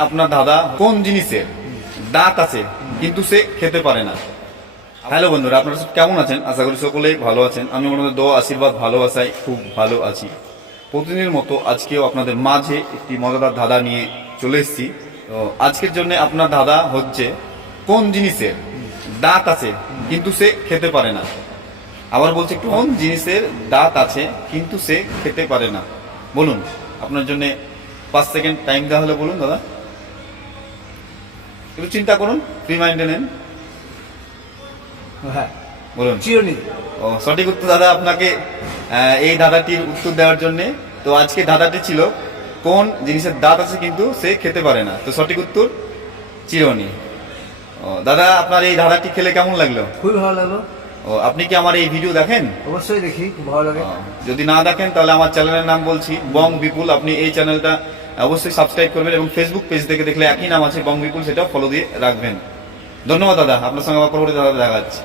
আপনার দাদা কোন জিনিসের দাঁত আছে কিন্তু সে খেতে পারে না? হ্যালো বন্ধুরা, আপনারা সব কেমন আছেন? আশা করি সকলেই ভালো আছেন। আমি আপনাদের দোয়া আশীর্বাদ ভালোবাসায় খুব ভালো আছি। প্রতিদিনের মতো আজকেও আপনাদের মাঝে একটি মজাদার ধাঁধা নিয়ে চলে এসেছি। তো আজকের জন্য আপনার ধাঁধা হচ্ছে, কোন জিনিসের দাঁত আছে কিন্তু সে খেতে পারে না? আবার বলছি, কোন জিনিসের দাঁত আছে কিন্তু সে খেতে পারে না? বলুন, আপনার জন্য 5 সেকেন্ড টাইম দেওয়া হলে বলুন দাদা। একটু চিন্তা করুন, ফ্রি মাইন্ডে নেন। হ্যাঁ, বলুন। চিরুনি। ও, সঠিক উত্তর দাদা। আপনাকে এই দাদাটির উত্তর দেওয়ার জন্য। তো আজকে দাদাটি ছিল, কোন জিনিসের দাঁত আছে কিন্তু সে খেতে পারে না। তো সঠিক উত্তর চিরুনি। ও দাদা, আপনার এই দাদাটি খেলে কেমন লাগলো? খুবই ভালো লাগলো। ও, আপনি কি আমার এই ভিডিও দেখেন? অবশ্যই দেখি, খুব ভালো লাগে। যদি না দেখেন তাহলে আমার চ্যানেলের নাম বলছি, বং বিপুল। আপনি এই চ্যানেলটা অবশ্যই সাবস্ক্রাইব করবেন এবং ফেসবুক পেজ থেকে দেখলে একই নাম আছে বং বিপুল, সেটাও ফলো দিয়ে রাখবেন। ধন্যবাদ দাদা, আপনার সঙ্গে আবার পরবর্তী দাদা দেখা যাচ্ছে।